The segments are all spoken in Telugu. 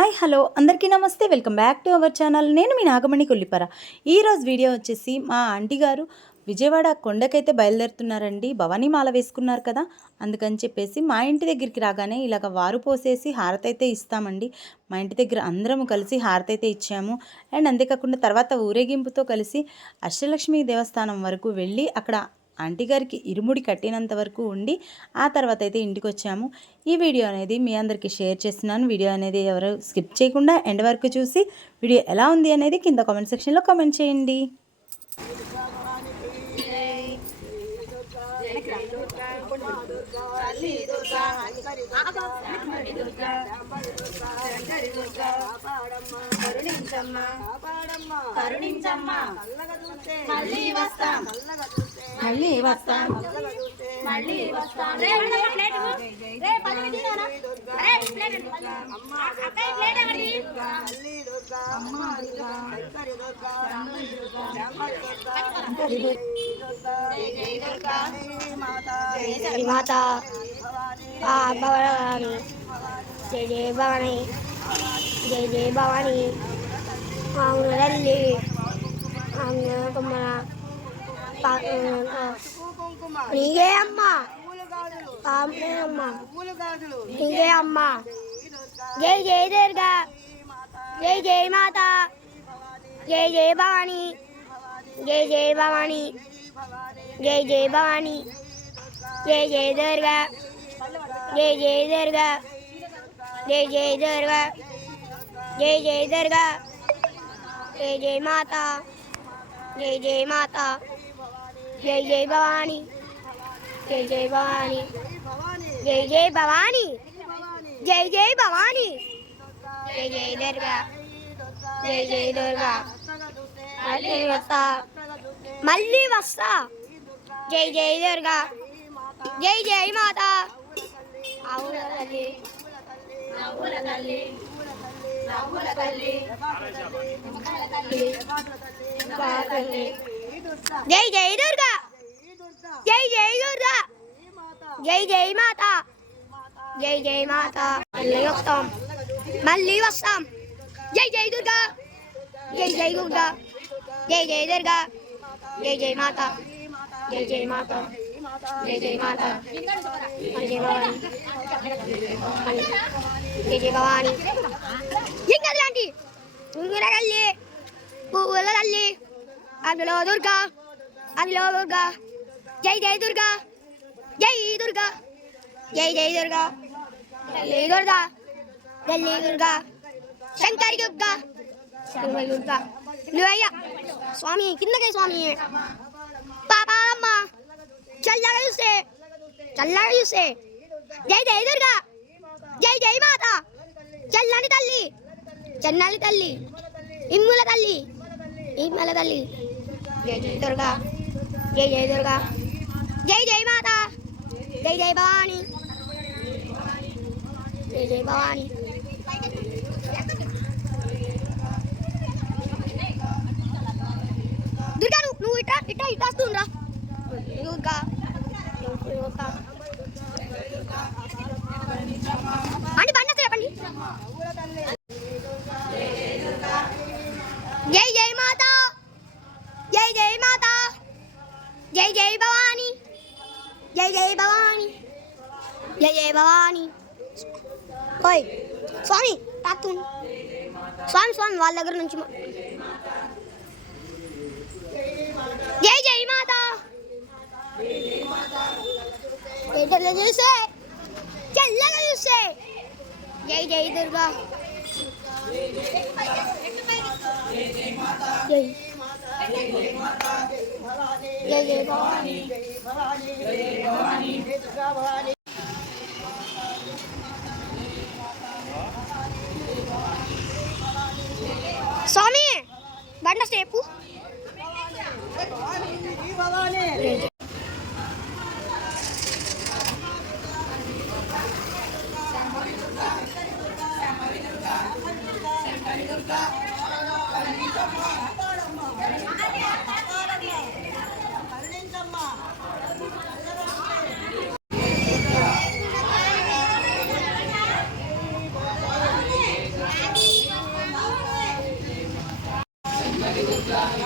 Hi hello. అందరికీ నమస్తే. Welcome back to our channel. నేను మీ నాగమణి కొల్లిపర. ఈరోజు వీడియో వచ్చేసి మా ఆంటీ గారు విజయవాడ కొండకైతే బయలుదేరుతున్నారండి. భవానీ మాల వేసుకున్నారు కదా. అందుకని చెప్పేసి మా ఇంటి దగ్గరికి రాగానే ఇలాగ వారు పోసేసి హారతి అయితే ఇస్తామండి. మా ఇంటి దగ్గర అందరం కలిసి హారతి అయితే ఇచ్చాము. అండ్ అంతేకాకుండా తర్వాత ఊరేగింపుతో కలిసి అష్టలక్ష్మి దేవస్థానం వరకు వెళ్ళి అక్కడ ఆంటీ గారికి ఇరుముడి కట్టినంత వరకు ఉండి ఆ తర్వాత అయితే ఇంటికి వచ్చాము ఈ వీడియో అనేది మీ అందరికీ షేర్ చేస్తున్నాను వీడియో అనేది ఎవరు స్కిప్ చేయకుండా ఎండ్ వరకు చూసి వీడియో ఎలా ఉంది అనేది కింద కామెంట్ సెక్షన్లో కామెంట్ చేయండి మళ్ళీ వస్తాం మాత ఆ భవాని భవాని జయ జయ భవాని అవును తల్లి అవును కుమ్మర నీకే అమ్మ ఆమె అమ్మ నీకే అమ్మ జై జయ దుర్గా జై జయ మాత జై జయ భవాని జై జయ భవాని జై జయ భవాని జై జయ దుర్గా జై జయ దుర్గా జై జయ దుర్గా జై జై దుర్గా జై జై మాత జై జై మాత జై జై భవాని జై జై భవాని జై జై భవాని జై జై భవాని జై జై దుర్గా జై జై దుర్గా మళ్ళీ వస్తా మళ్ళీ వస్తా జై జై దుర్గా జై జై మాత ఆవుల తల్లి నవ్వుల తల్లి నవ్వుల తల్లి తల్లి జై జై దుర్గా జై జై దుర్గా జై జై మాత జై జై మాత మళ్ళీ వస్తాం మళ్ళీ వస్తాం జై జై దుర్గా జై జై దుర్గా జై జై దుర్గా జై జై మాత జై జై మాత జై జై మాత జై జై జై జై భవాని ఇంకా లాంటి తల్లి పువ్వుల తల్లి అందులో దుర్గా అందులో దుర్గా జై జై దుర్గా జై దుర్గా జై జై దుర్గా తల్లి దుర్గా తల్లి దుర్గా శంకరి దుర్గా శంకరి దుర్గా. నువ్వయ్యా స్వామి కిందకే స్వామి. పాపా అమ్మ చల్లగా చూస్తే చల్లగా చూస్తే జై జై దుర్గా. జై జై మాత. చల్లని తల్లి. చెన్నాలి తల్లి. ఇమ్ముల తల్లి. ఇమ్మల తల్లి. జై జై దుర్గా. జై జై దుర్గా. జై జై మాత. జై జై భవాని. జై జై భవాని. దుర్గా నువ్వు నువ్వు ఇట్లా ఇట్లా ఇట్లా వస్తుండ్రా దుర్గా దుర్గా అండి బండి చెప్పండి జై జై మాత జై జై మాత జై జై భవాని జై జై భవాని జై జై భవాని ఓయ్ స్వామి తాతు స్వామి స్వామి వాళ్ళ దగ్గర నుంచి మా- జై జై మాత. ఎట్లా చూసే చల్లగా చూసే. జై జై దుర్గా. జై. జై జై భవాని. స్వామి బండ స్టేపు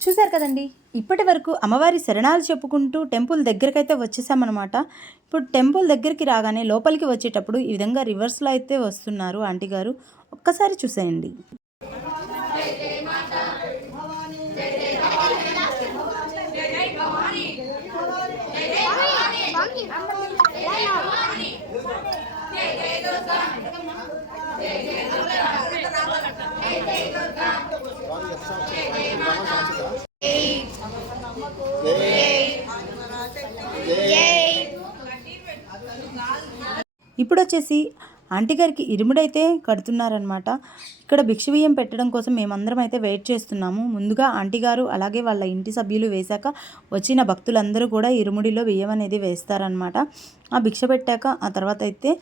చూసారు కదండి ఇప్పటి వరకు అమ్మవారి శరణాలు చెప్పుకుంటూ టెంపుల్ దగ్గరకైతే వచ్చేసామన్నమాట. ఇప్పుడు టెంపుల్ దగ్గరికి రాగానే లోపలికి వచ్చేటప్పుడు ఈ విధంగా రివర్స్లో అయితే వస్తున్నారు ఆంటీ గారు. ఒక్కసారి చూసేయండి. ఇప్పుడు వచ్చేసి ఆంటీ గారికి ఇరుముడైతే కడుతున్నారనమాట ఇక్కడ భిక్ష బియ్యం పెట్టడం కోసం మేమందరం అయితే వెయిట్ చేస్తున్నాము. ముందుగా ఆంటీ గారు అలాగే వాళ్ళ ఇంటి సభ్యులు వేశాక వచ్చిన భక్తులందరూ కూడా ఇరుముడిలో బియ్యం అనేది వేస్తారనమాట ఆ భిక్ష పెట్టాక ఆ తర్వాత అయితే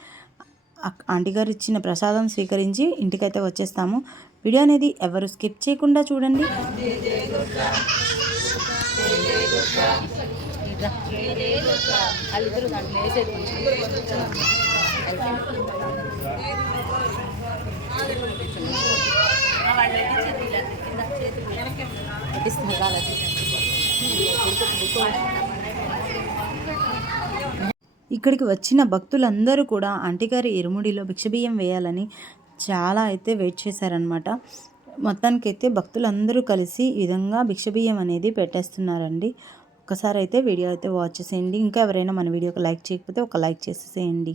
ఆంటీ గారు ఇచ్చిన ప్రసాదం స్వీకరించి ఇంటికైతే వచ్చేస్తాము. వీడియో అనేది ఎవరు స్కిప్ చేయకుండా చూడండి. ఇక్కడికి వచ్చిన భక్తులందరూ కూడా ఆంటీగారి ఇరుముడిలో భిక్షబియ్యం వేయాలని చాలా అయితే వెయిట్ చేశారనమాట మొత్తానికైతే భక్తులందరూ కలిసి ఈ విధంగా భిక్షబియ్యం అనేది పెట్టేస్తున్నారండి. ఒకసారి అయితే వీడియో అయితే వాచ్ చేసేయండి. ఇంకా ఎవరైనా మన వీడియోకి లైక్ చేయకపోతే ఒక లైక్ చేసేసేయండి.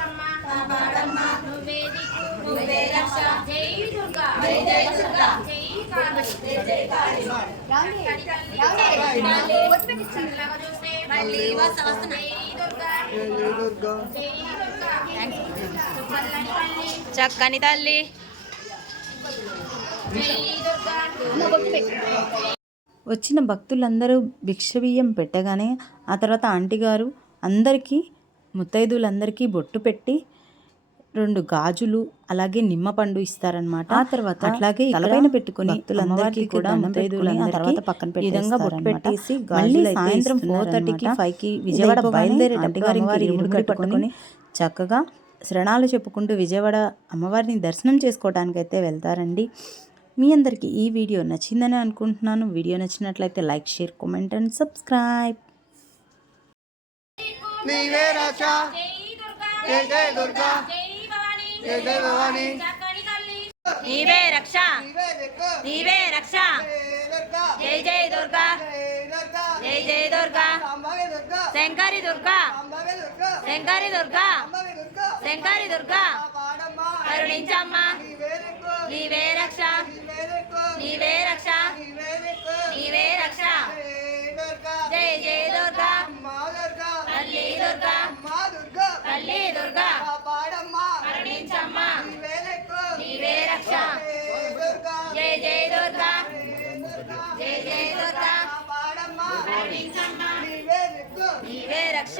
చక్కని తల్లి. వచ్చిన భక్తులందరూ భిక్షబియ్యం పెట్టగానే ఆ తర్వాత ఆంటీ గారు అందరికీ ముత్తైదులందరికీ బొట్టు పెట్టి రెండు గాజులు అలాగే నిమ్మ పండు ఇస్తారనమాట ఆ తర్వాత అట్లాగే తలపైన పెట్టుకుని భక్తులందరికీ కూడా తర్వాత పక్కన ఈ విధంగా బొట్టు పెట్టేసి మళ్ళీ సాయంత్రం ఫోర్ థర్టీకి ఫైవ్కి విజయవాడ బయలుదేరేటప్పుడు అమ్మవారి ఇరుముడి కట్టుకొని చక్కగా శరణాలు చెప్పుకుంటూ విజయవాడ అమ్మవారిని దర్శనం చేసుకోవడానికి అయితే వెళ్తారండి. మీ అందరికీ ఈ వీడియో నచ్చిందని అనుకుంటున్నాను. వీడియో నచ్చినట్లయితే like share comment and subscribe. జై జై దుర్గా. జై జై భవాని. నీవే రక్ష. నీవే రక్ష. జై జై దుర్గా. జై జై దుర్గా. శంకరి దుర్గా. శంకరి దుర్గా. శంకరి దుర్గా. కరుణించమ్మా. నీవే రక్ష. నీవే రక్ష. రక్ష.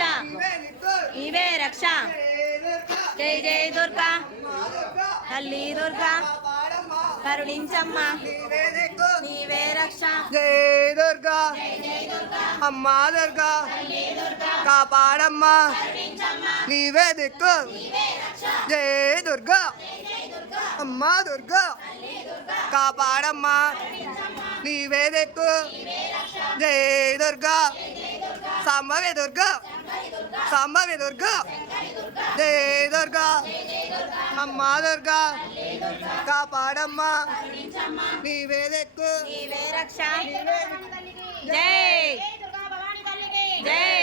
నీవే రక్ష. జై జై దుర్గా. తల్లి దుర్గా. కరుణించమ్మా. నీవే రక్ష. జై దుర్గా. అమ్మా దుర్గా. కాపాడమ్మా. నీవే దిక్కు. జై దుర్గా. అమ్మా దుర్గా. కాపాడమ్మా. నీవే దిక్కు. జై దుర్గా. సాంబవే దుర్గా? సాంబవి దుర్గా? దే దుర్గా. అమ్మ దుర్గా. కాపాడమ్మా. నీవే దిక్కు. జై. జై.